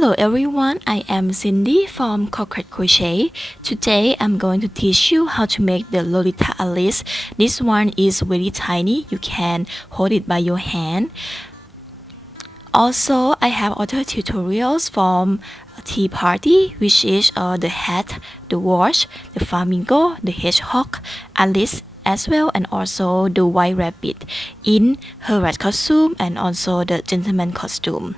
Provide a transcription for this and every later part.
Hello everyone, I am Cindy from Crocket Crochet. Today I'm going to teach you how to make the Lolita Alice. This one is very tiny, you can hold it by your hand. Also, I have other tutorials from Tea Party, which is the hat, the watch, the flamingo, the hedgehog, Alice as well, and also the white rabbit in her rat costume and also the gentleman costume.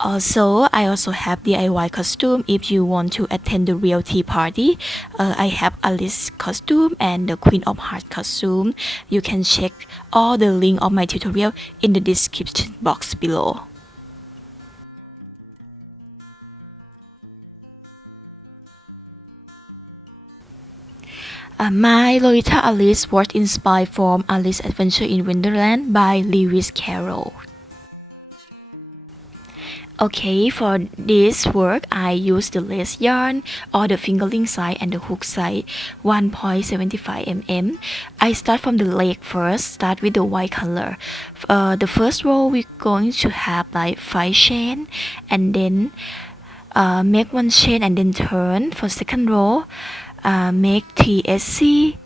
I also have DIY costume if you want to attend the real tea party. I have Alice costume and the Queen of Hearts costume. You can check all the link of my tutorial in the description box below. My Lolita Alice was inspired from Alice's Adventure in Wonderland by Lewis Carroll. Okay, for this work, I use the lace yarn or the fingerling side and the hook side 1.75 mm. I start from the leg first, start with the white color. The first row we're going to have like 5 chain and then make 1 chain and then turn. For second row, make 3 SC.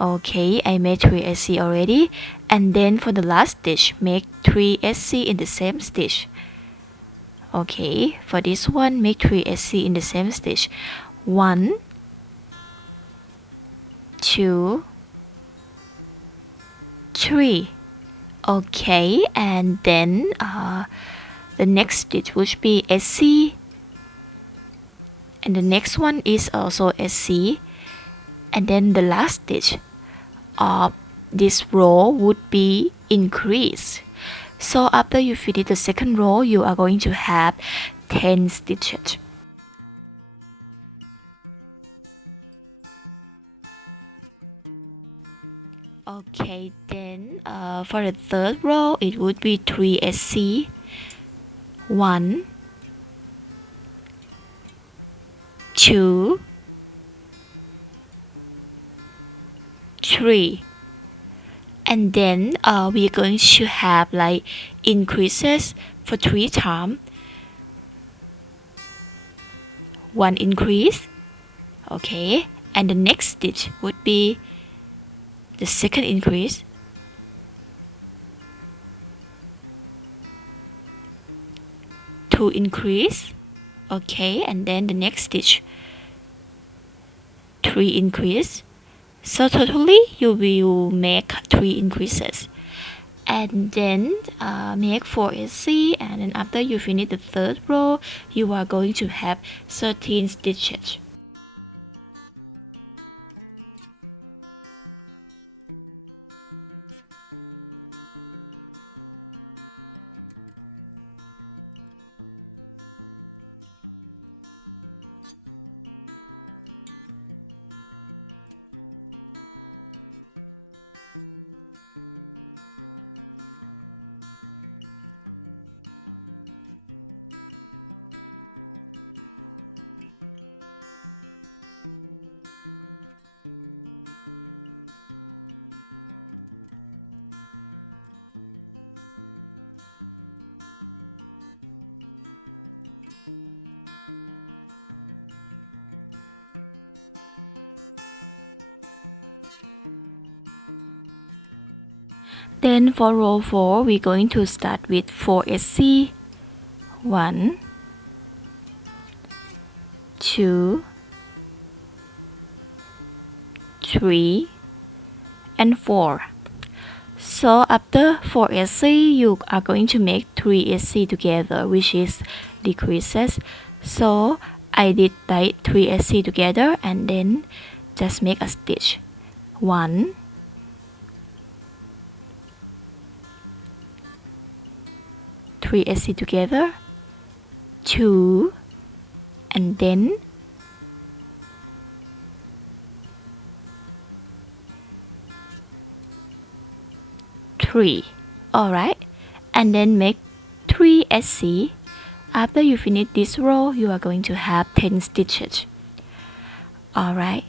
Okay, I made 3 SC already. And then for the last stitch, make 3 SC in the same stitch. Okay, for this one, make 3 SC in the same stitch. 1, 2, 3. Okay, and then the next stitch would be SC, and the next one is also SC, and then the last stitch of this row would be increase. So after you finish the second row, you are going to have 10 stitches. Okay, then for the third row, it would be 3 SC, 1, 2, 3. And then we're going to have like increases for 3 times. 1 increase, okay, and the next stitch would be the second increase, 2 increase, okay, and then the next stitch 3 increase. So totally you will make 3 increases and then make 4 SC, and then after you finish the third row you are going to have 13 stitches. Then for row 4, we're going to start with 4 SC, 1, 2, 3, and 4. So after 4 SC, you are going to make 3 SC together, which is decreases. So I did like 3 SC together and then just make a stitch. 1, 3 SC together, 2, and then 3. Alright, and then make 3 SC. After you finish this row, you are going to have 10 stitches. Alright,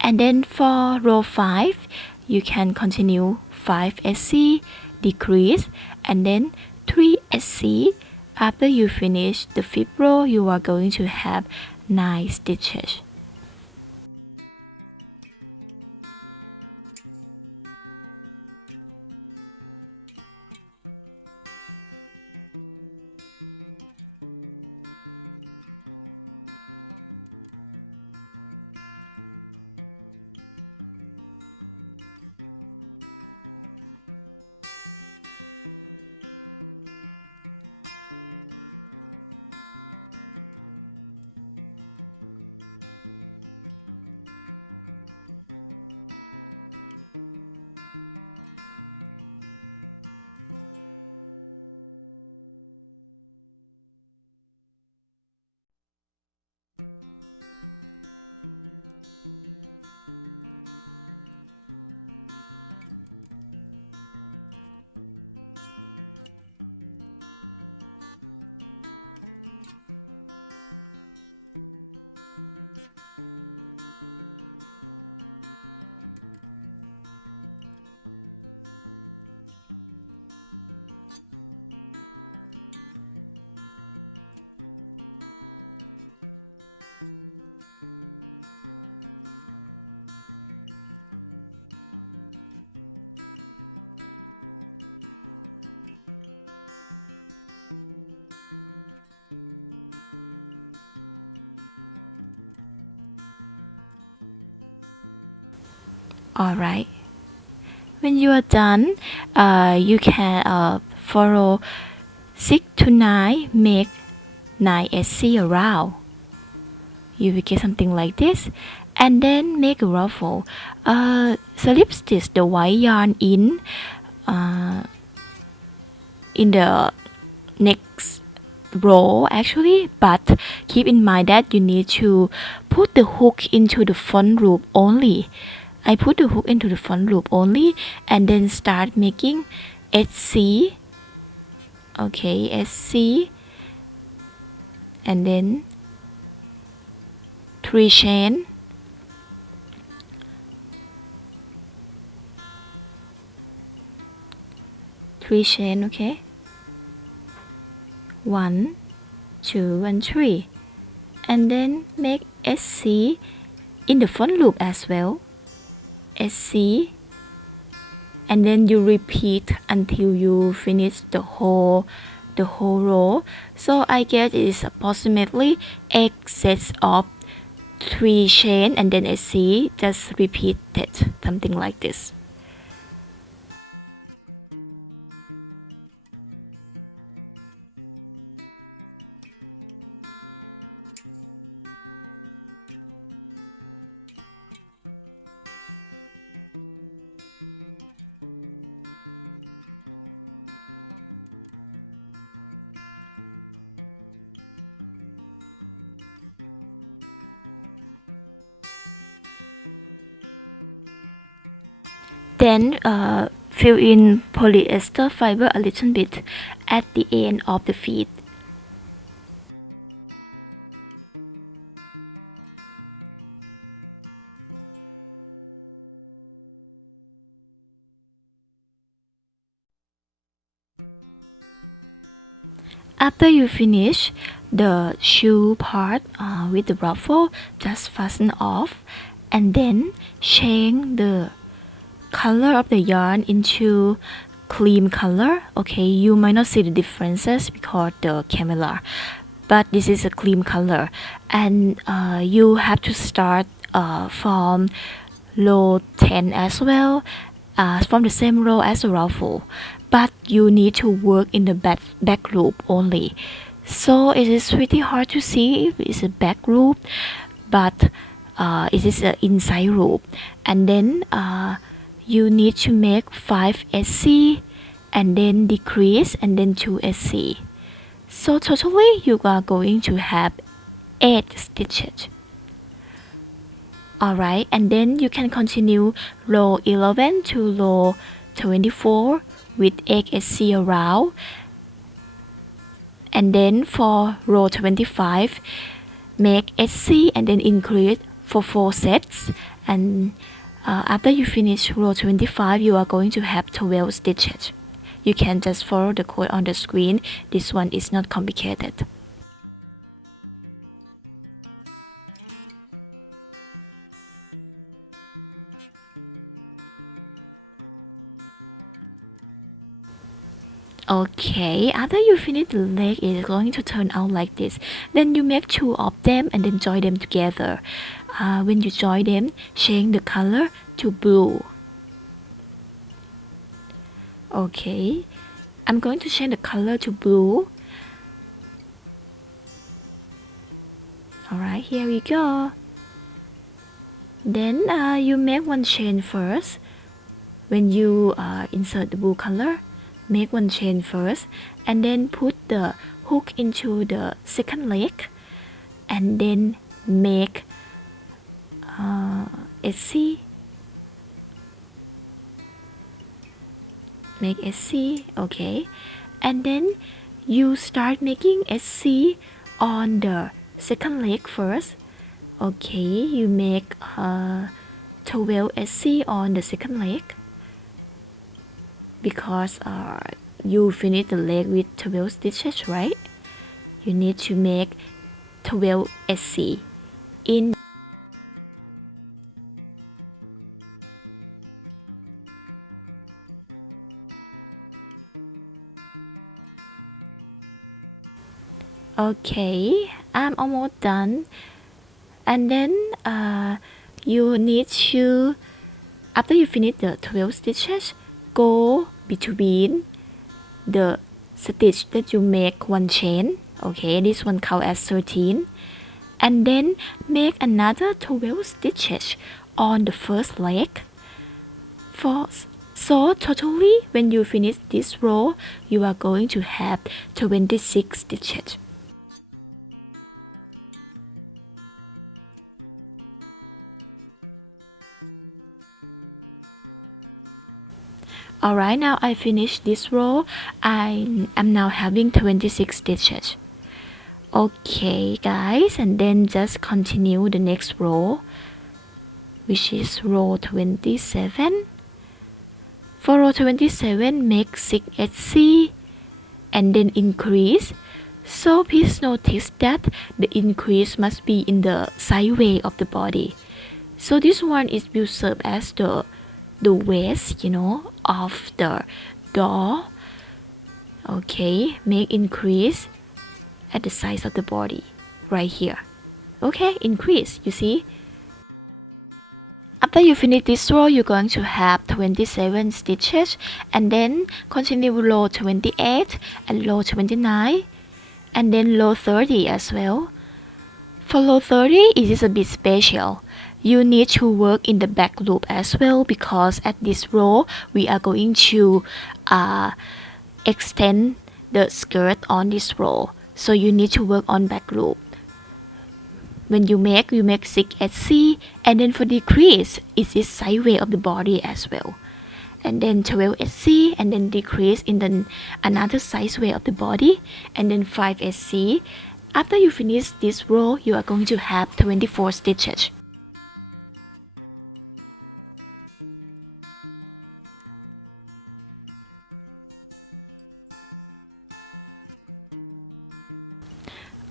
and then for row 5, you can continue 5 SC, decrease, and then 3 SC, After you finish the 5th row, you are going to have 9 stitches. Alright, when you are done, you can follow 6 to 9, make 9 SC around. You will get something like this, and then make a ruffle. Slip stitch the white yarn in the next row actually, but keep in mind that you need to put the hook into the front loop only. I put the hook into the front loop only, and then start making SC. Okay, SC, and then 3 chain, okay, 1, 2 and 3, and then make SC in the front loop as well, SC, and then you repeat until you finish the whole row. So I guess it is approximately 8 sets of 3 chain and then SC. Just repeat it, something like this. Then fill in polyester fiber a little bit at the end of the feet. After you finish the shoe part with the ruffle, just fasten off and then change the color of the yarn into cream color. Okay, you might not see the differences because the camera, but this is a cream color, and you have to start from row 10 as well, from the same row as the ruffle, but you need to work in the back loop only. So it is pretty hard to see if it's a back loop, but it is an inside loop. And then you need to make 5 SC and then decrease and then 2 SC. So totally you are going to have 8 stitches. Alright, and then you can continue row 11 to row 24 with 8 SC around, and then for row 25 make SC and then increase for 4 sets, and after you finish row 25 you are going to have 12 stitches. you can just follow the code on the screen. This one is not complicated. Okay, after you finish the leg, it's going to turn out like this. Then you make 2 of them and then join them together. When you join them, change the color to blue. Okay, I'm going to change the color to blue. Alright, here we go. Then you make 1 chain first. When you insert the blue color, make 1 chain first and then put the hook into the second leg and then make SC. Make SC, okay, and then you start making SC on the second leg first. Okay, you make 12 SC on the second leg because you finish the leg with 12 stitches, right? You need to make 12 SC in. Okay, I'm almost done. And then you need to, after you finish the 12 stitches, go between the stitch that you make 1 chain. Okay, this one count as 13. And then make another 12 stitches on the first leg. So totally, when you finish this row, you are going to have 26 stitches. Alright, now I finished this row. I am now having 26 stitches. Okay guys, and then just continue the next row, which is row 27. For row 27, make 6 SC and then increase. So please notice that the increase must be in the sideway of the body. So this one will serve as the waist, you know, of the doll. Okay, make increase at the size of the body right here. Okay, increase, you see. After you finish this row, you're going to have 27 stitches, and then continue row 28 and row 29 and then row 30 as well. For row 30, it is a bit special. You need to work in the back loop as well, because at this row we are going to extend the skirt on this row, so you need to work on back loop. When you make 6 SC, and then for decrease it is sideway of the body as well, and then 12 SC and then decrease in the another sideway of the body, and then 5 SC. After you finish this row, you are going to have 24 stitches.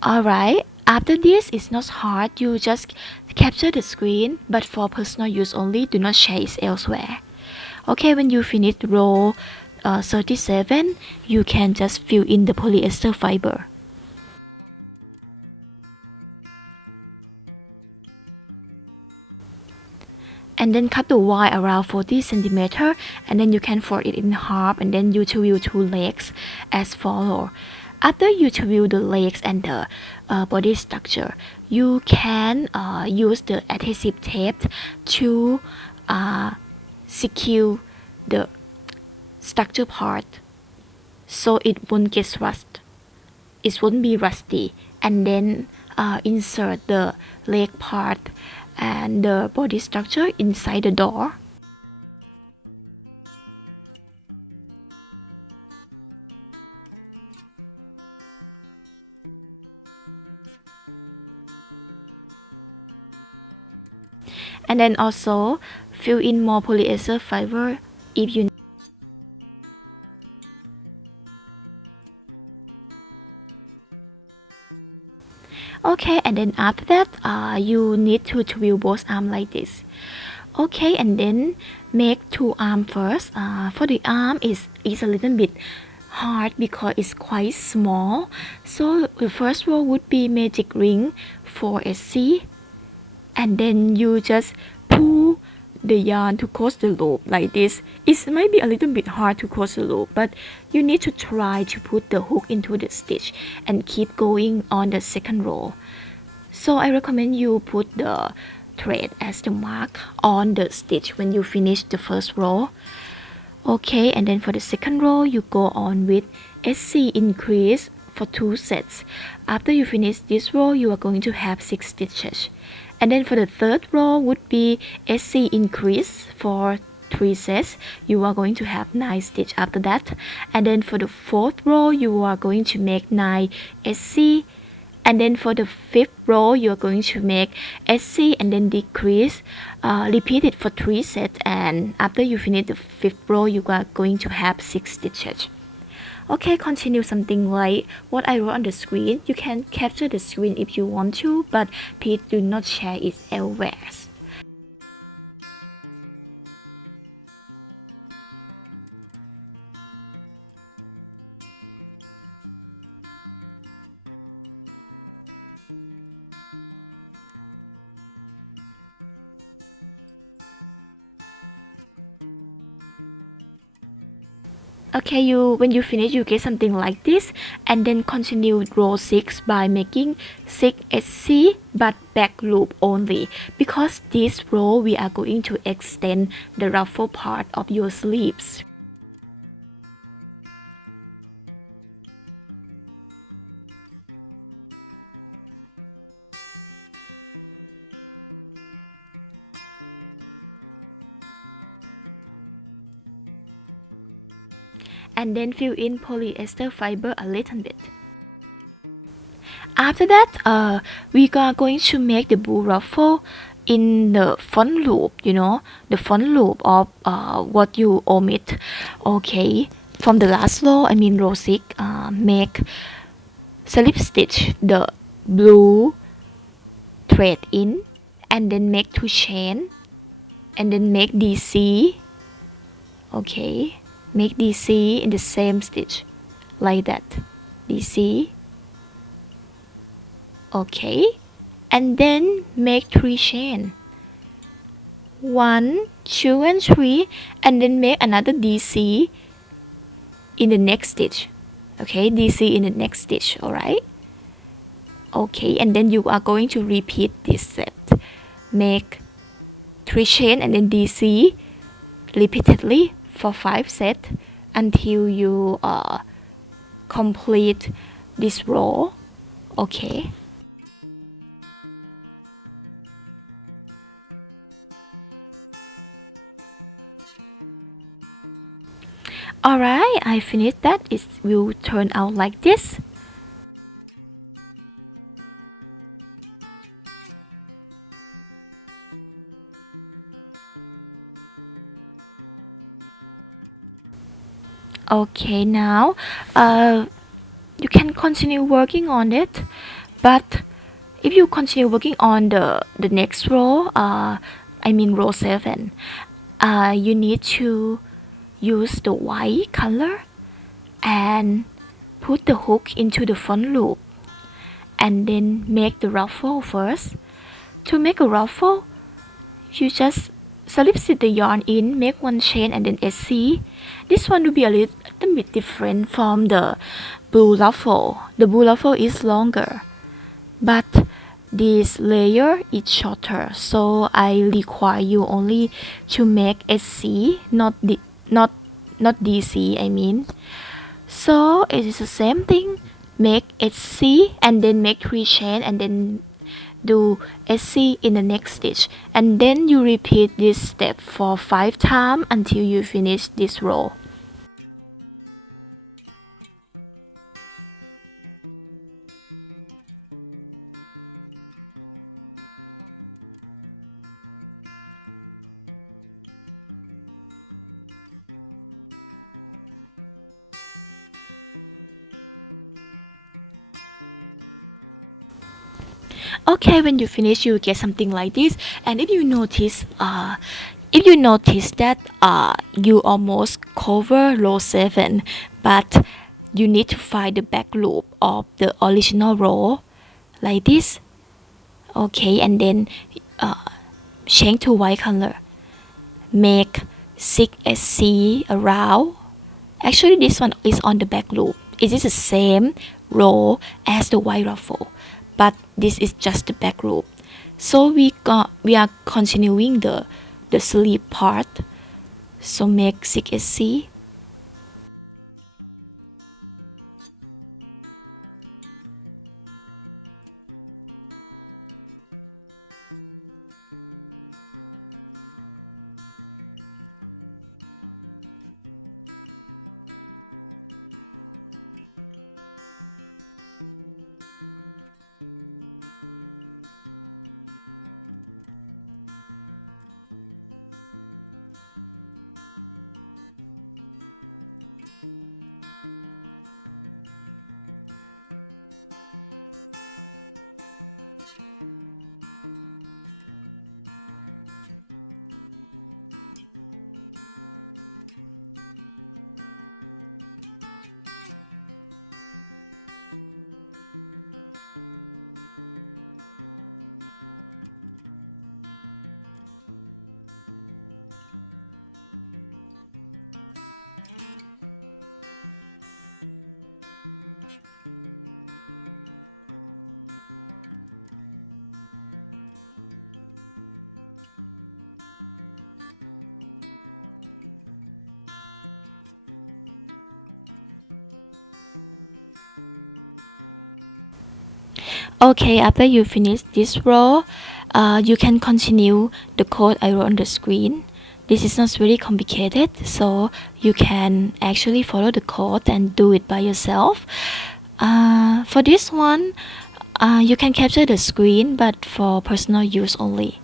Alright, after this, it's not hard, you just capture the screen, but for personal use only, do not share it elsewhere. Okay, when you finish row 37, you can just fill in the polyester fiber. And then cut the wide around 40 cm, and then you can fold it in half, and then you twirl 2 legs as follow. After you twirl the legs and the body structure, you can use the adhesive tape to secure the structure part, so it won't get rust. It won't be rusty. And then insert the leg part and the body structure inside the door. And then also fill in more polyester fiber if you need. Okay, and then after that you need to twirl both arms like this. Okay, and then make two arms first. For the arm is a little bit hard because it's quite small. So the first row would be magic ring for SC, and then you just pull the yarn to close the loop like this. It might be a little bit hard to close the loop, but you need to try to put the hook into the stitch and keep going on the second row. So I recommend you put the thread as the mark on the stitch when you finish the first row. Okay, and then for the second row you go on with SC increase for 2 sets. After you finish this row you are going to have 6 stitches. And then for the third row would be SC increase for 3 sets. You are going to have 9 stitches after that. And then for the fourth row you are going to make 9 SC. And then for the fifth row you are going to make SC and then decrease. Repeat it for 3 sets, and after you finish the fifth row you are going to have 6 stitches. Okay, continue something like what I wrote on the screen. You can capture the screen if you want to, but please do not share it elsewhere. Okay, when you finish you get something like this, and then continue row 6 by making 6 SC but back loop only, because this row we are going to extend the ruffle part of your sleeves. And then fill in polyester fiber a little bit. After that, we are going to make the blue ruffle in the front loop, the front loop of what you omit. Okay, from the last row, I mean row 6, make slip stitch the blue thread in, and then make 2 chain, and then make DC. Okay, make DC in the same stitch like that, DC. Okay, and then make 3 chain, 1, 2 and 3, and then make another DC in the next stitch. Okay, DC in the next stitch. Alright, okay, and then you are going to repeat this set. Make 3 chain and then DC repeatedly for 5 sets until you complete this row. Okay. Alright, I finished that. It will turn out like this. Okay, now you can continue working on it, but if you continue working on the next row, I mean row 7, you need to use the white color and put the hook into the front loop, and then make the ruffle first. To make a ruffle, you just slip stitch the yarn in, make 1 chain and then SC. This one will be a little bit different from the blue ruffle. The blue ruffle is longer, but this layer is shorter, so I require you only to make SC, not DC, I mean. So it is the same thing. Make SC and then make 3 chain and then do SC in the next stitch, and then you repeat this step for 5 times until you finish this row. Okay, when you finish, you get something like this. And if you notice that you almost cover row 7, but you need to find the back loop of the original row like this. Okay, and then change to white color, make 6SC around. Actually, this one is on the back loop. It is the same row as the white ruffle, but this is just the back loop. So we are continuing the sleeve part. So make 6SC. Okay, after you finish this row, you can continue the code I wrote on the screen. This is not really complicated, so you can actually follow the code and do it by yourself. For this one, you can capture the screen, but for personal use only.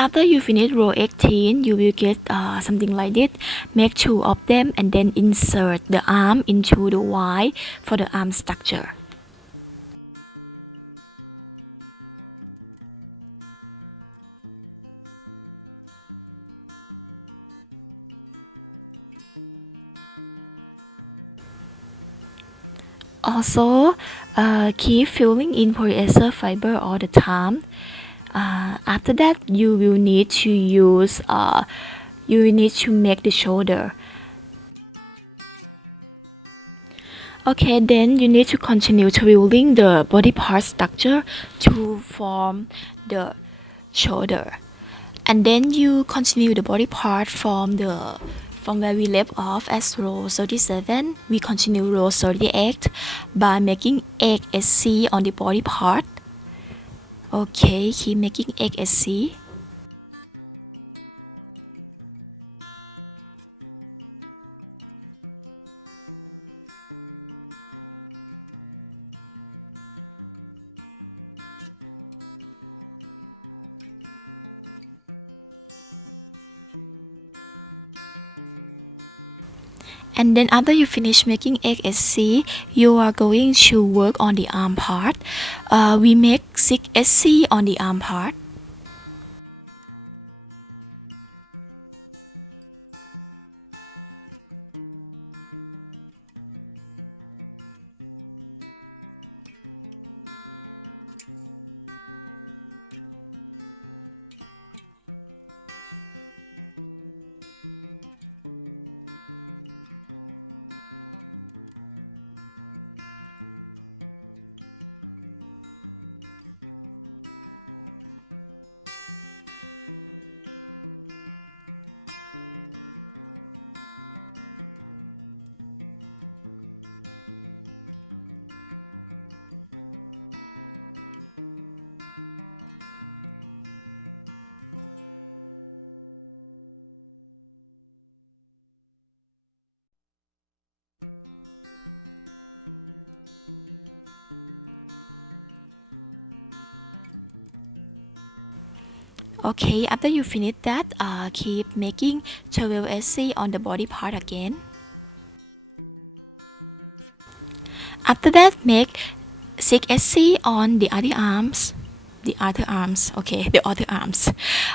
After you finish row 18, you will get something like this. Make 2 of them and then insert the arm into the Y for the arm structure. Also, keep filling in polyester fiber all the time. After that, you will need to make the shoulder. Okay, then you need to continue filling the body part structure to form the shoulder, and then you continue the body part from where we left off as row 37. We continue row 38 by making 8SC on the body part. Okay, keep making 8SC. And then after you finish making XSC, you are going to work on the arm part. We make 6SC on the arm part. Okay, after you finish that, keep making 12SC on the body part again. After that, make 6SC on the other arms.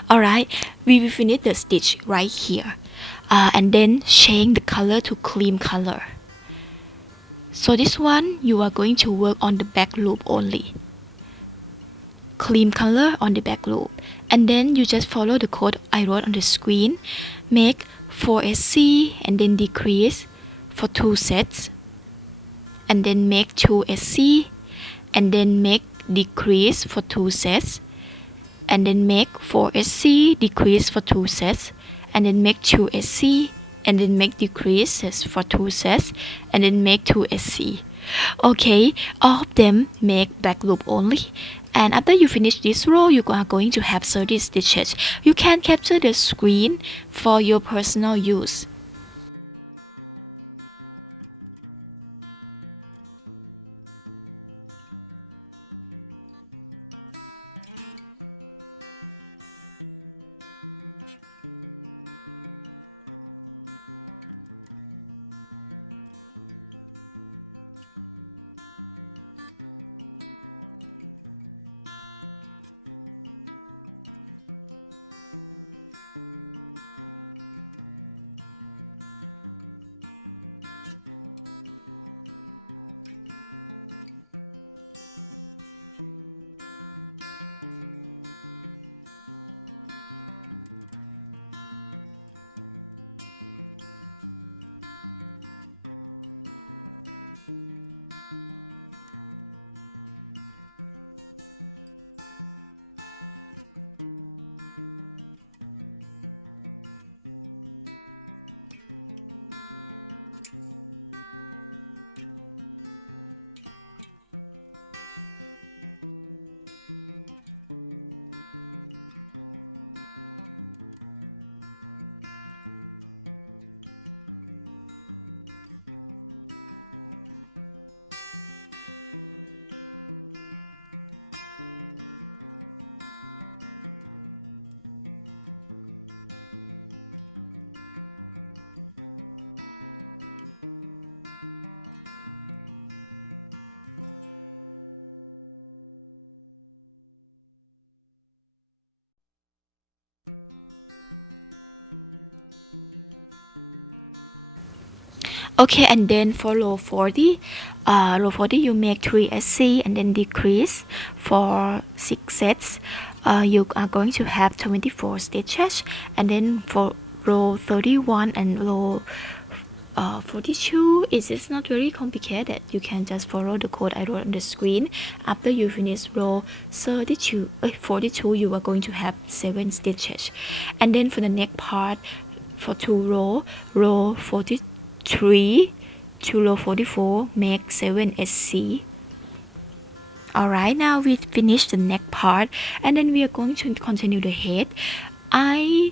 Alright, we will finish the stitch right here. And then change the color to cream color. So this one, you are going to work on the back loop only. Cream color on the back loop. And then you just follow the code I wrote on the screen. Make 4SC and then decrease for 2 sets. And then make 2SC and then make decrease for 2 sets. And then make 4SC, decrease for 2 sets. And then make 2SC and then make decreases for 2 sets. And then make 2SC. Okay, all of them make back loop only. And after you finish this row, you are going to have 30 stitches. You can capture the screen for your personal use. Okay, and then for row 40, you make 3SC and then decrease for 6 sets. You are going to have 24 stitches. And then for row 31 and row 42, it is not very complicated. You can just follow the code I wrote on the screen. After you finish row 42, you are going to have 7 stitches. And then for the next part, for 2 row 43 to row 44, make 7SC. Alright, now we finished the neck part, and then we are going to continue the head. I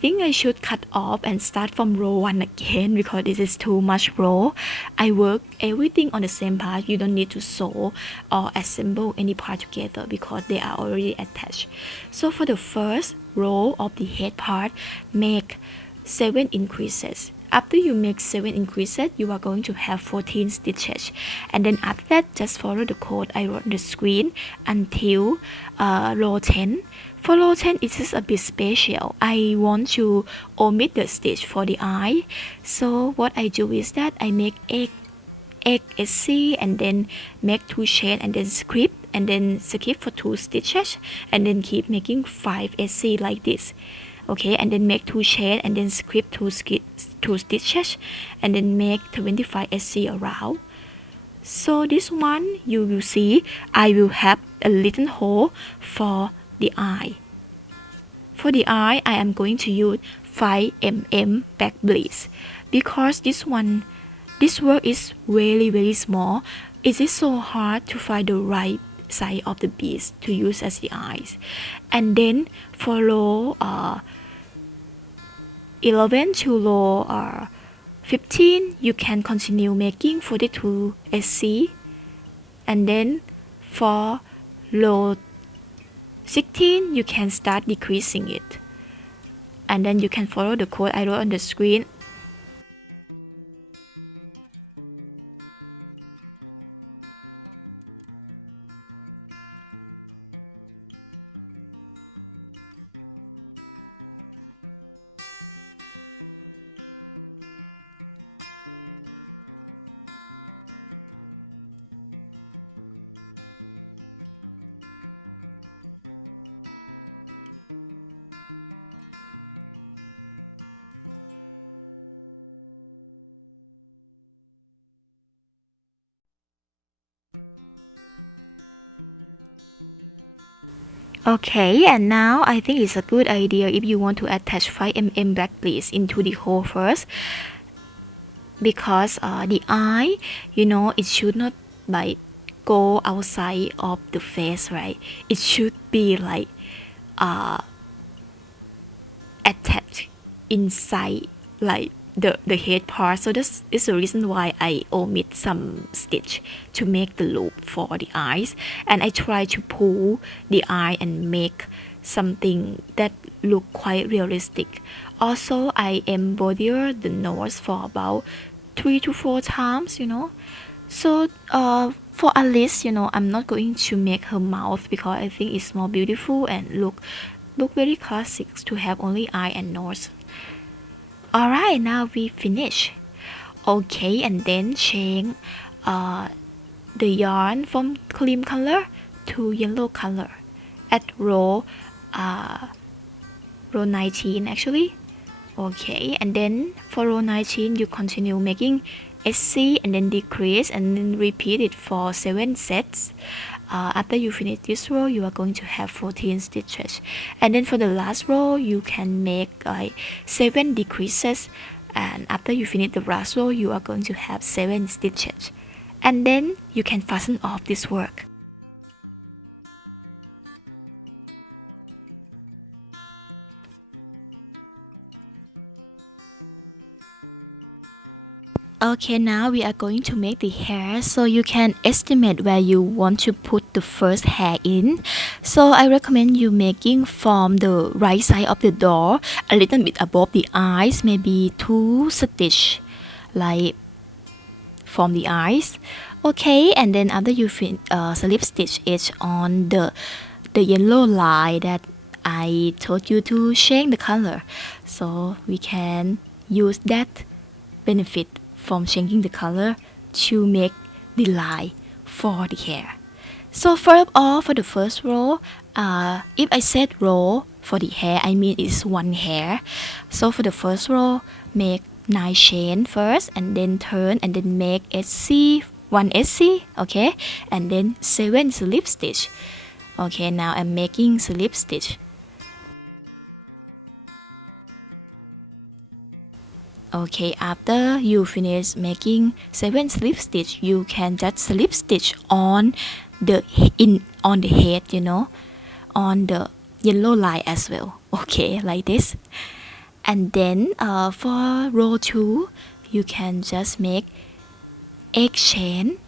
think I should cut off and start from row 1 again because this is too much row. I work everything on the same part. You don't need to sew or assemble any part together because they are already attached. So for the first row of the head part, make 7 increases. After you make 7 increases, you are going to have 14 stitches, and then after that just follow the code I wrote on the screen until row 10. For row 10 it is a bit special. I want to omit the stitch for the eye, so what I do is that I make egg SC and then make 2 chain and then skip for 2 stitches and then keep making 5 SC like this. Okay, and then make 2 chain and then skip 2 stitches and then make 25 SC around. So this one you will see I will have a little hole for the eye. For the eye I am going to use 5 mm back bleeds because this work is very small. It is so hard to find the right side of the beads to use as the eyes. And then for row 11 to row 15 you can continue making 42 SC, and then for row 16 you can start decreasing it, and then you can follow the code I wrote on the screen. Okay, and now I think it's a good idea if you want to attach 5 mm back pleats into the hole first, because the eye, you know, it should not like go outside of the face, right? It should be like attached inside like the head part. So this is the reason why I omit some stitch to make the loop for the eyes, and I try to pull the eye and make something that look quite realistic. Also I embroider the nose for about 3 to 4 times, you know. So for Alice, you know, I'm not going to make her mouth because I think it's more beautiful and look very classic to have only eye and nose. Alright, now we finish. Okay, and then change the yarn from cream color to yellow color at row 19 actually. Okay, and then for row 19 you continue making SC and then decrease and then repeat it for 7 sets. After you finish this row you are going to have 14 stitches, and then for the last row you can make like 7 decreases, and after you finish the last row you are going to have 7 stitches, and then you can fasten off this work. Okay, now we are going to make the hair, so you can estimate where you want to put the first hair in. So I recommend you making from the right side of the door, a little bit above the eyes, maybe 2 stitch like from the eyes. Okay, and then after you slip stitch it on the yellow line that I told you to change the color, so we can use that benefit from changing the color to make the line for the hair. So first of all, for the first row, if I said row for the hair, I mean it's 1 hair. So for the first row, make 9 chain first and then turn and then make SC 1 SC, okay, and then 7 slip stitch. Okay, now I'm making slip stitch. Okay, after you finish making 7 slip stitch, you can just slip stitch on the head, you know, on the yellow line as well. Okay, like this. And then for row 2 you can just make egg chain.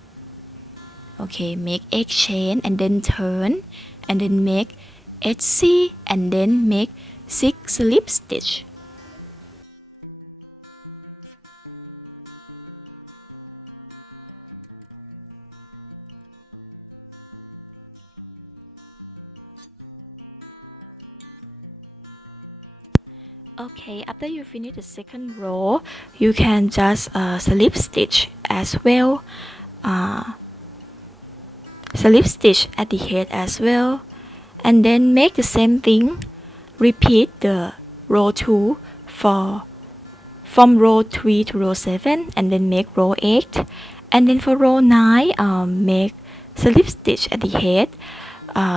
Okay, make egg chain and then turn and then make SC and then make 6 slip stitch. Okay, after you finish the second row, you can just slip stitch as well. Slip stitch at the head as well, and then make the same thing. Repeat the row 2 for from row 3 to row 7, and then make row 8, and then for row 9 make slip stitch at the head,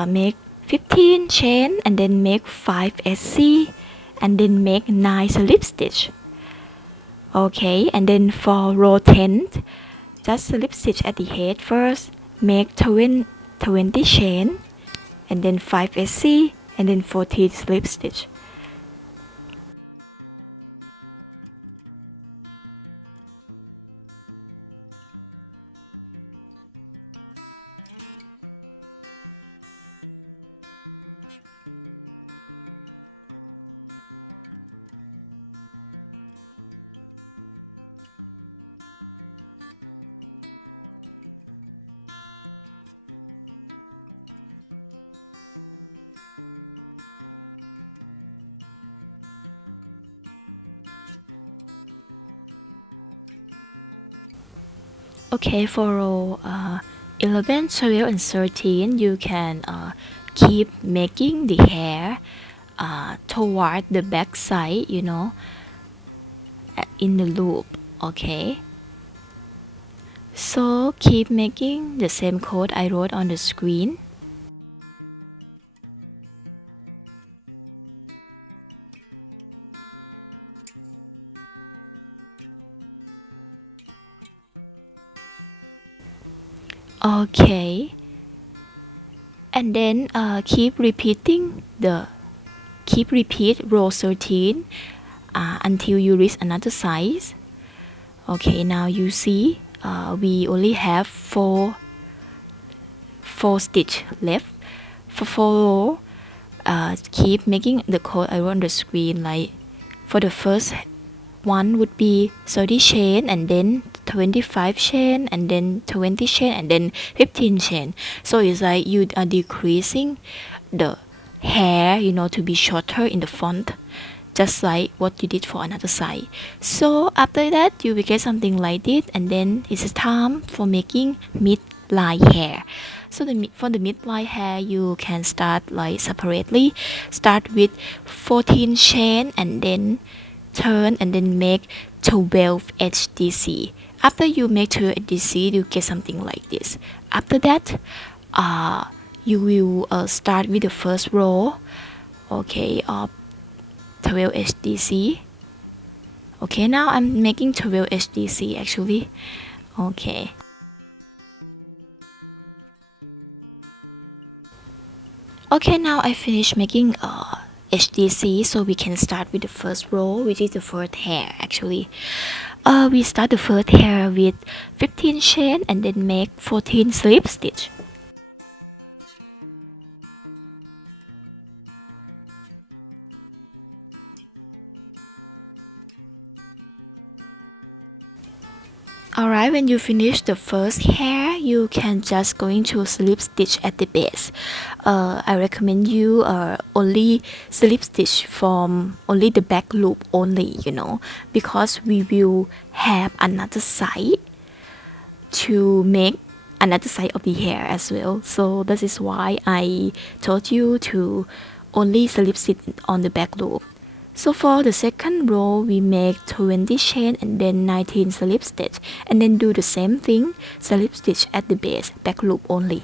make 15 chain, and then make 5 SC, and then make 9 slip stitch. Okay, and then for row 10, just slip stitch at the head first, make 20 chain, and then 5 SC, and then 14 slip stitch. Okay, for row 11, 12, and 13, you can keep making the hair toward the back side, you know, in the loop. Okay, so keep making the same code I wrote on the screen. Okay, and then keep repeat row 13 until you reach another size. Okay, now you see we only have four stitch left. For 4 row, keep making the code I wrote on the screen. Like for the first one would be 30 chain, and then 25 chain, and then 20 chain, and then 15 chain. So it's like you are decreasing the hair, you know, to be shorter in the front, just like what you did for another side. So after that you will get something like this, and then it's time for making mid-line hair. So for the mid-line hair, you can start like separately. Start with 14 chain, and then turn, and then make 12 HDC. After you make 12 HDC, you get something like this. After that, you will start with the first row, okay, of 12 HDC. Okay, now I'm making 12 HDC actually. Okay. Okay, now I finished making HDC, so we can start with the first row, which is the first hair actually. We start the first hair with 15 chain, and then make 14 slip stitch. Alright, when you finish the first hair, you can just go into slip stitch at the base. I recommend you only slip stitch from only the back loop only, you know, because we will have another side to make another side of the hair as well. So this is why I told you to only slip stitch on the back loop. So for the second row, we make 20 chain, and then 19 slip stitch, and then do the same thing, slip stitch at the base, back loop only.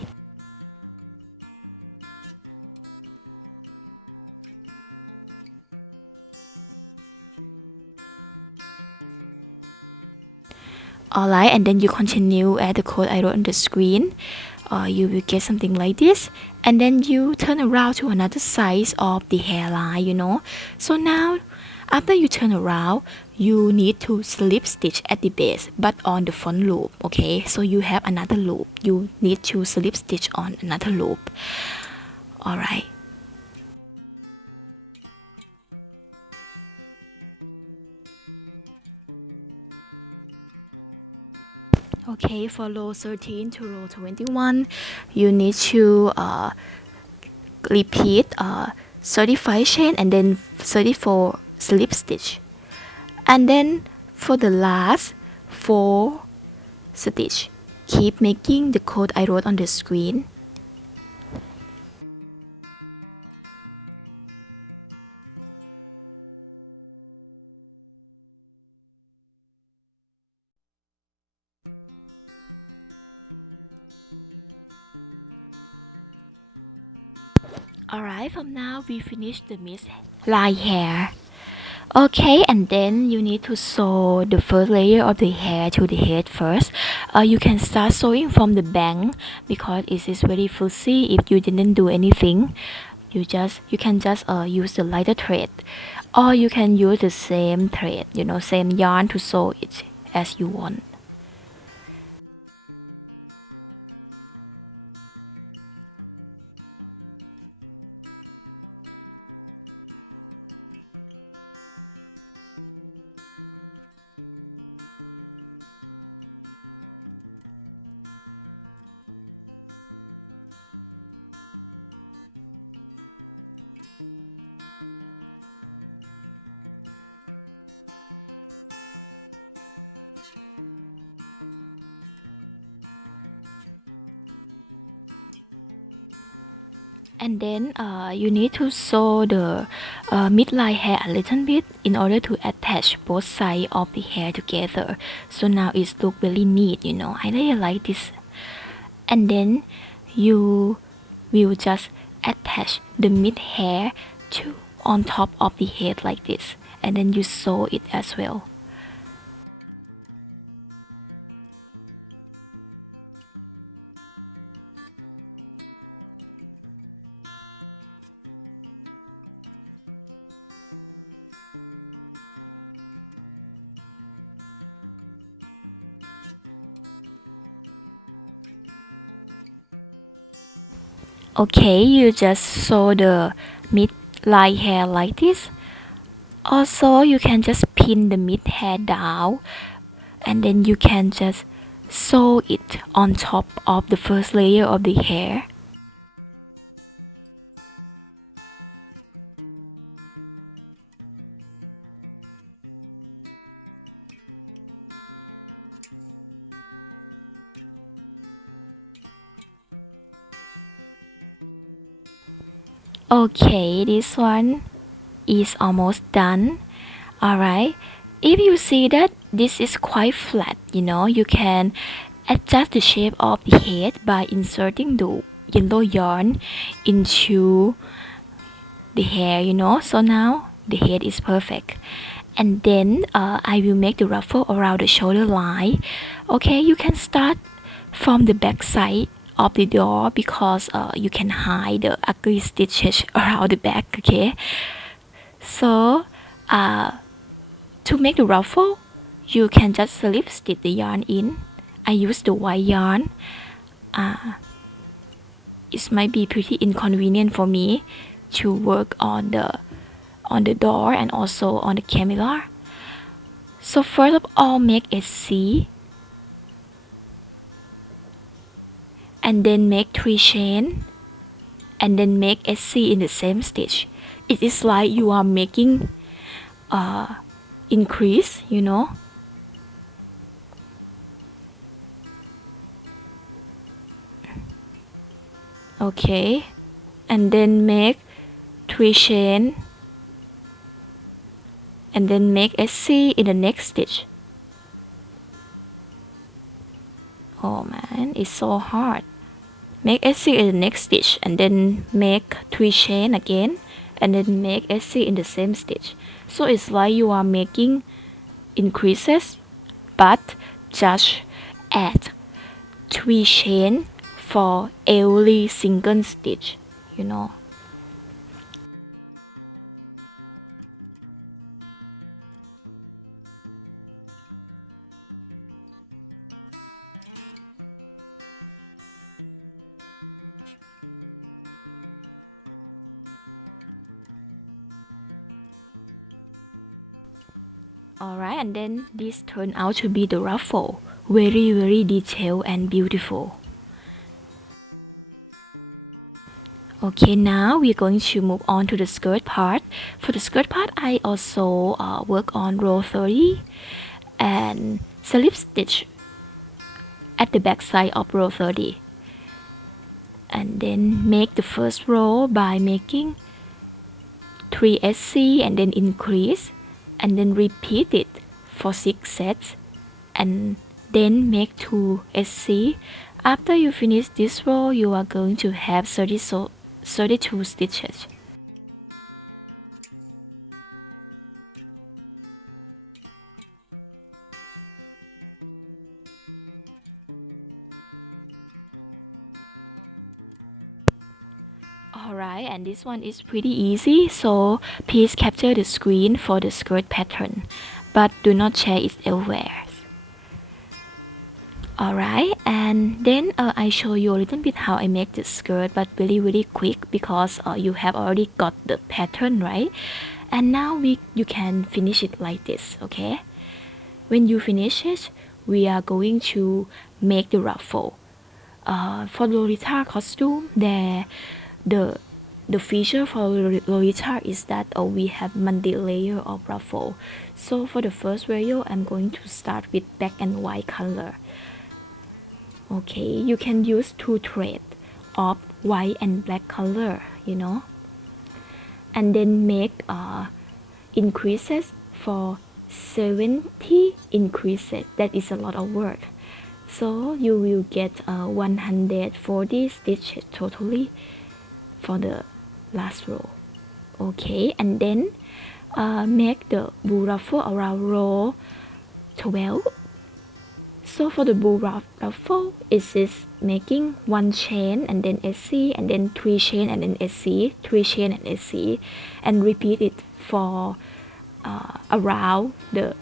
Alright, and then you continue at the code I wrote on the screen. You will get something like this, and then you turn around to another side of the hairline, you know. So now after you turn around, you need to slip stitch at the base but on the front loop. Okay, so you have another loop, you need to slip stitch on another loop. Alright, okay, for row 13 to row 21, you need to repeat 35 chain, and then 34 slip stitch. And then for the last 4 stitch, keep making the code I wrote on the screen. Alright, from now we finish the mid-line hair. Okay, and then you need to sew the first layer of the hair to the head first. You can start sewing from the bang because it is very fuzzy if you didn't do anything. You can just use the lighter thread, or you can use the same thread, same yarn to sew it as you want. And then you need to sew the midline hair a little bit in order to attach both sides of the hair together. So now it looks really neat, I really like this. And then you will just attach the mid hair to on top of the head like this, and then you sew it as well. Okay, you just sew the mid-line hair like this. Also, you can just pin the mid hair down, and then you can just sew it on top of the first layer of the hair. Okay, this one is almost done. Alright, if you see that this is quite flat, you can adjust the shape of the head by inserting the yellow yarn into the hair, so now the head is perfect. And then I will make the ruffle around the shoulder line. Okay, you can start from the back side of the door because you can hide the ugly stitches around the back. Okay, so to make the ruffle, you can just slip stitch the yarn in. I use the white yarn. It might be pretty inconvenient for me to work on the door and also on the camera. So first of all, make a C, and then make 3 chain, and then make a C in the same stitch. It is like you are making increase, Okay, and then make 3 chain, and then make a C in the next stitch. Oh man, it's so hard. Make a C in the next stitch, and then make 3 chain again, and then make a C in the same stitch. So it's like you are making increases, but just add 3 chain for every single stitch, Alright, and then this turned out to be the ruffle. Very, very detailed and beautiful. Okay, now we're going to move on to the skirt part. For the skirt part, I also work on row 30 and slip stitch at the back side of row 30, and then make the first row by making 3 SC and then increase, and then repeat it for 6 sets, and then make 2 SC. After you finish this row, you are going to have 32 stitches. Alright, and this one is pretty easy, so please capture the screen for the skirt pattern, but do not share it elsewhere. Alright, and then I show you a little bit how I make the skirt, but really quick because you have already got the pattern, right? And now you can finish it like this, okay? When you finish it, we are going to make the ruffle. For Lolita costume, the feature for Lolita is that we have multi-layer of ruffle. So for the first layer, I'm going to start with black and white color. Okay, you can use 2 threads of white and black color, you know, and then make increases for 70 increases. That is a lot of work. So you will get 140 stitches totally for the last row. Okay, and then make the blue ruffle around row 12. So for the blue ruffle, it is making 1 chain and then SC, and then 3 chain and then SC, 3 chain and SC, and repeat it for around the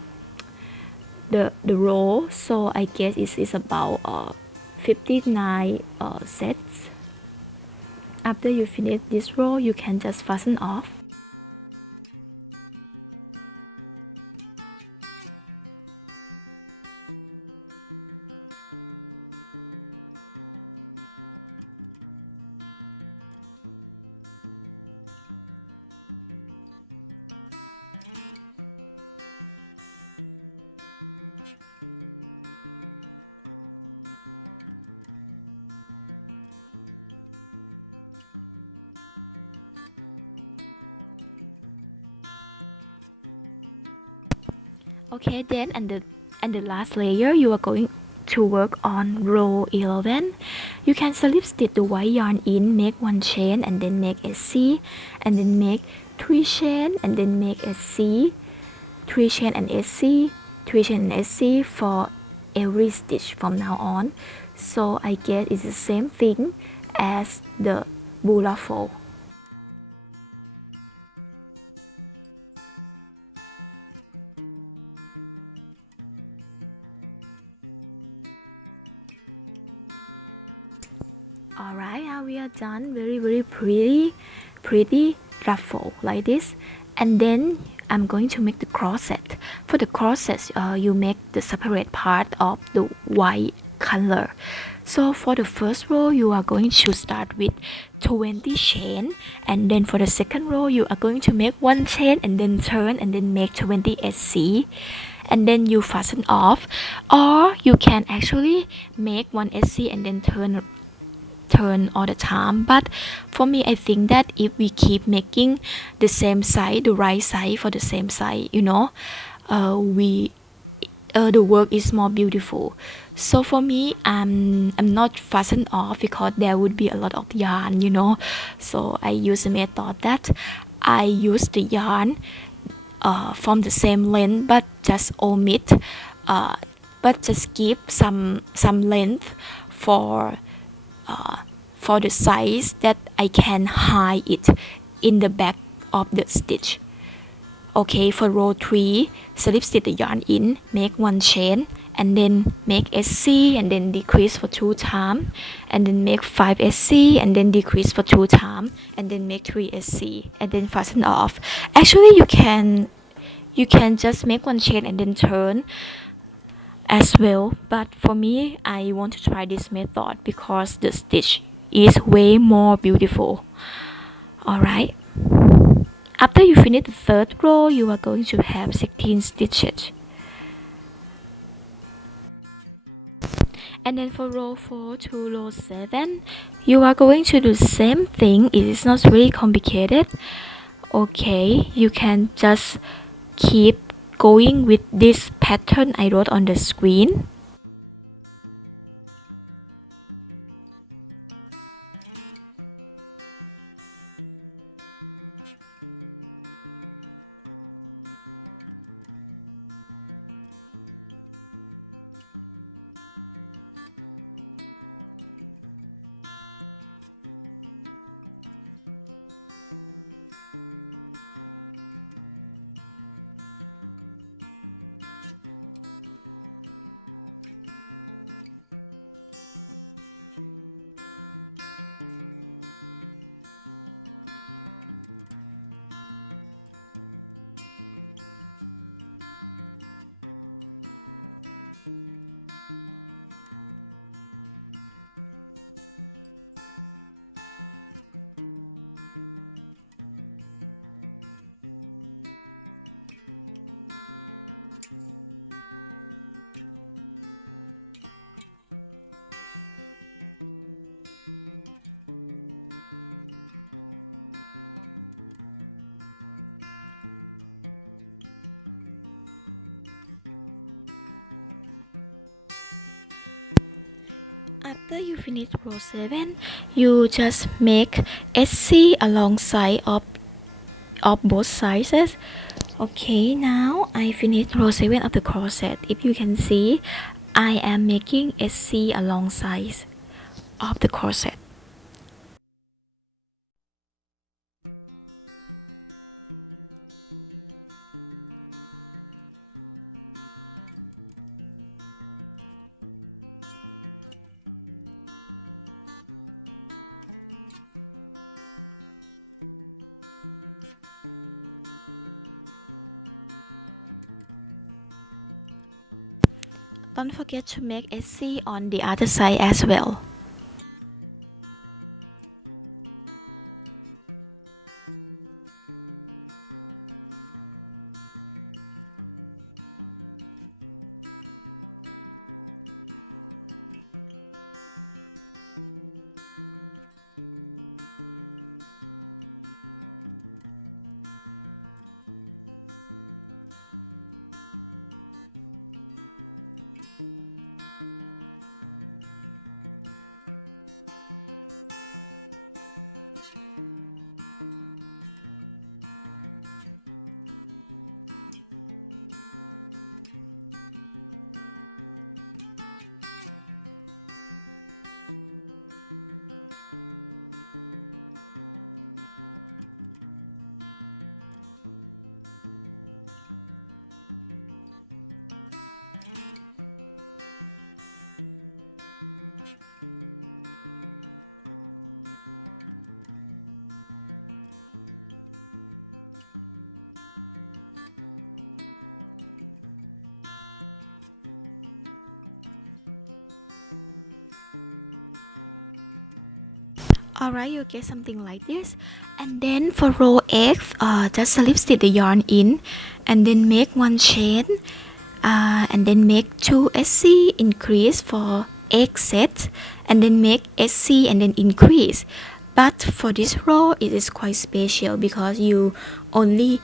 row. So I guess it is about 59 sets. After you finish this row, you can just fasten off. Okay, then and the last layer, you are going to work on row 11. You can slip stitch the white yarn in, make 1 chain and then make SC, and then make 3 chain and then make SC, 3 chain and SC, 3 chain and SC for every stitch from now on. So I guess it's the same thing as the blue ruffle. Alright, now we are done. Very pretty ruffle like this. And then I'm going to make the corset. For the corset, you make the separate part of the white color. So for the first row, you are going to start with 20 chain, and then for the second row, you are going to make 1 chain and then turn and then make 20 SC, and then you fasten off. Or you can actually make 1 SC and then turn all the time, but for me, I think that if we keep making the same side, the right side for the same side, you know, the work is more beautiful. So for me, I'm not fasten off because there would be a lot of yarn, you know. So I use a method that I use the yarn from the same length, but just omit, but just keep some length for the size that I can hide it in the back of the stitch. Okay, for row 3, slip stitch the yarn in, make 1 chain and then make SC and then decrease for 2 times, and then make 5 SC and then decrease for 2 times, and then make 3 SC and then fasten off. Actually, you can just make 1 chain and then turn as well, but for me, I want to try this method because the stitch is way more beautiful. Alright, after you finish the third row, you are going to have 16 stitches. And then for row 4 to row 7, you are going to do the same thing. It is not really complicated. Okay, you can just keep going with this pattern I wrote on the screen. After you finish row 7, you just make SC alongside of both sizes. Okay, now I finished row 7 of the corset. If you can see, I am making SC alongside of the corset. Don't forget to make SC on the other side as well. Alright, you get something like this. And then for row 8, just slip stitch the yarn in and then make one chain, and then make 2 SC increase for egg set, and then make SC and then increase. But for this row, it is quite special because you only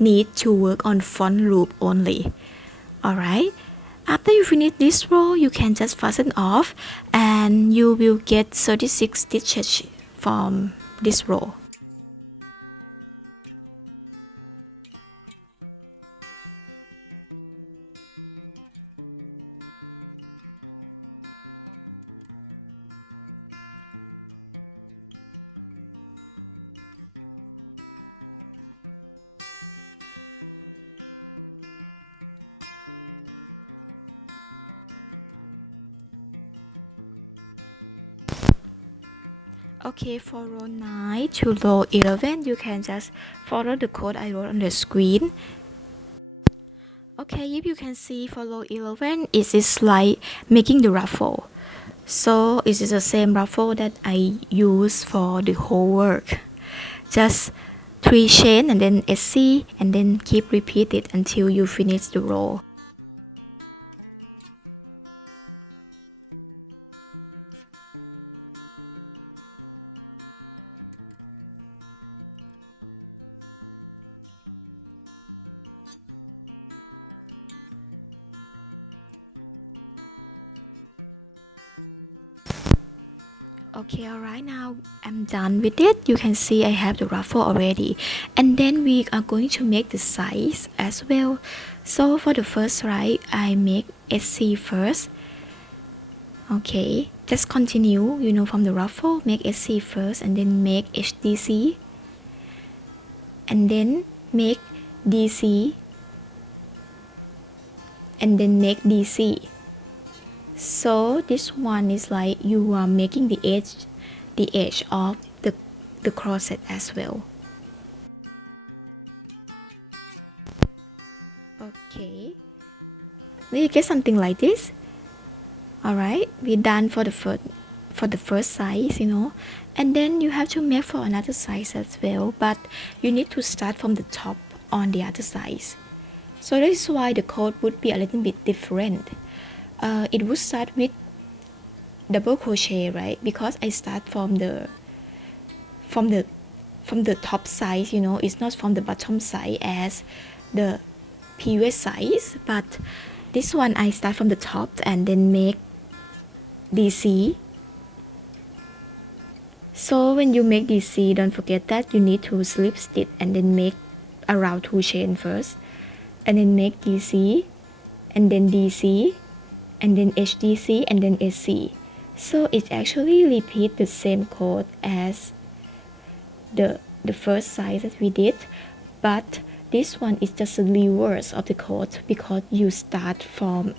need to work on front loop only. Alright, after you finish this row, you can just fasten off and you will get 36 stitches from this row. Okay, for row 9 to row 11, you can just follow the code I wrote on the screen. Okay, if you can see for row 11, it is like making the ruffle. So it is the same ruffle that I use for the whole work. Just 3 chain and then SC, and then keep repeat it until you finish the row. Okay, alright, now I'm done with it. You can see I have the ruffle already, and then we are going to make the size as well. So for the first right, I make SC first. Okay, just continue, you know, from the ruffle, make SC first, and then make HDC, and then make DC, and then make DC. So this one is like you are making the edge of the corset as well. Okay, you get something like this. Alright, we're done for the first size, you know, and then you have to make for another size as well, but you need to start from the top on the other size. So that is why the code would be a little bit different. It would start with double crochet, right? Because I start from the top size, you know, it's not from the bottom side as the previous size, but this one I start from the top and then make DC. So when you make DC, don't forget that you need to slip stitch and then make around 2 chain first, and then make DC, and then DC, and then HDC, and then SC. So it actually repeat the same code as the first size that we did, but this one is just the reverse of the code because you start from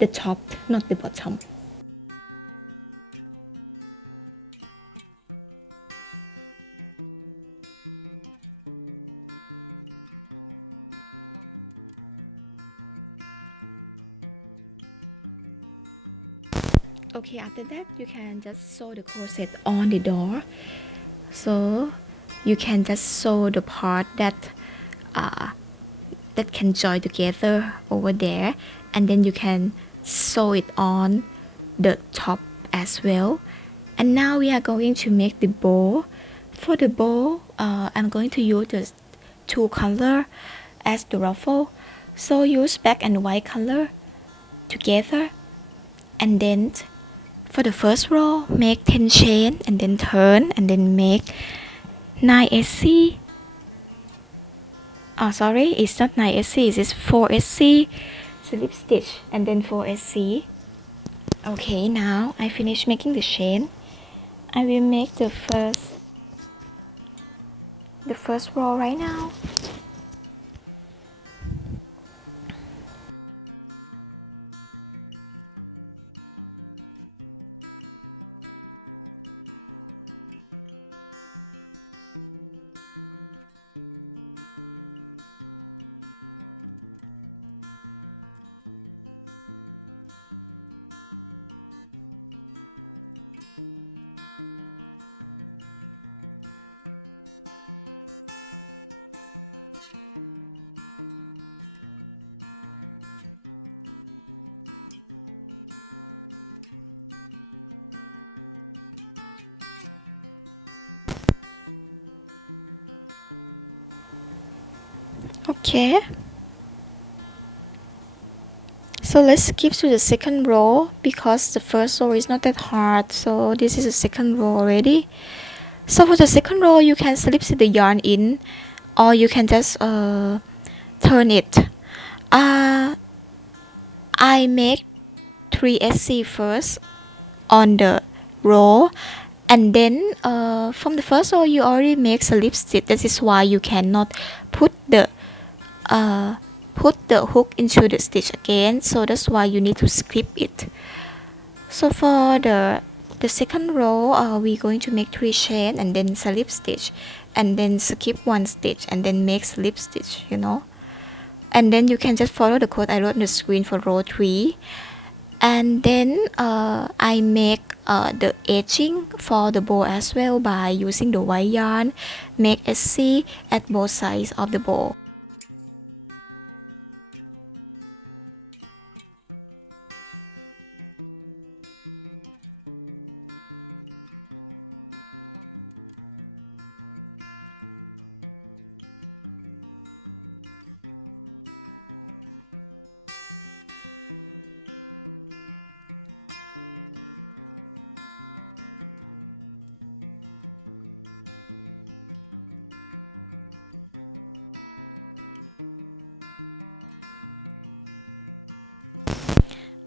the top, not the bottom. Okay, after that you can just sew the corset on the door. So you can just sew the part that can join together over there, and then you can sew it on the top as well. And now we are going to make the bow. For the bow, I'm going to use the 2 color as the ruffle. So use black and white color together, and then for the first row make 10 chain and then turn and then make 9 SC. Oh sorry, it's not 9 SC, it's 4 SC, slip stitch and then 4 SC. Okay, now I finished making the chain. I will make the first row right now. Okay, so let's skip to the second row because the first row is not that hard. So this is the second row already. So for the second row you can slip the yarn in, or you can just turn it. I make 3 SC first on the row, and then from the first row you already make slip stitch. That is why you cannot put the hook into the stitch again, so that's why you need to skip it. So for the second row, we're going to make 3 chain and then slip stitch, and then skip 1 stitch and then make slip stitch, you know. And then you can just follow the code I wrote on the screen for row 3, And then I make the edging for the bow as well by using the white yarn. Make a C at both sides of the bow.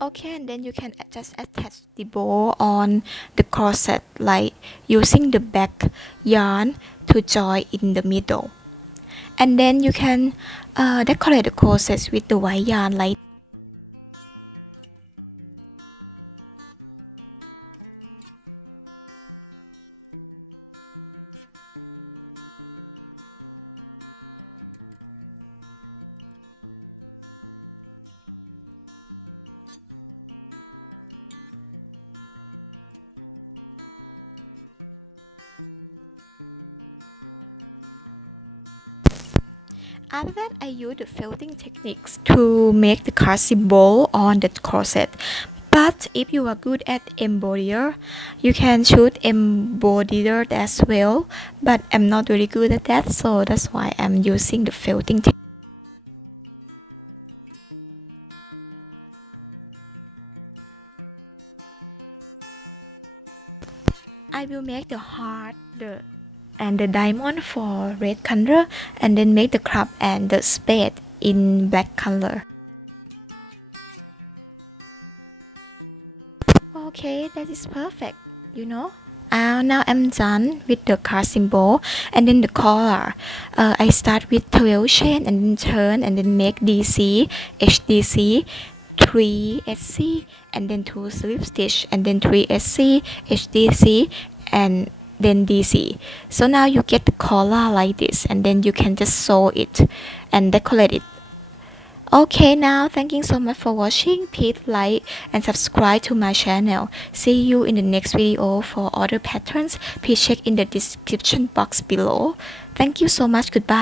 Okay, and then you can just attach the bow on the corset, like using the back yarn to join in the middle. And then you can decorate the corset with the white yarn like. After that, I use the felting techniques to make the card symbol on the corset. But if you are good at embroider, you can choose embroider as well. But I'm not really good at that, so that's why I'm using the felting technique. I will make the heart, and the diamond for red color, and then make the crab and the spade in black color. Okay, that is perfect, you know. Now I'm done with the card symbol, and then the collar. I start with 12 chain and then turn and then make DC, HDC, 3 SC, and then 2 slip stitch, and then 3 SC, HDC, and then DC. So now you get the collar like this, and then you can just sew it and decorate it. Okay, now thank you so much for watching. Please like and subscribe to my channel. See you in the next video for other patterns. Please check in the description box below. Thank you so much. Goodbye.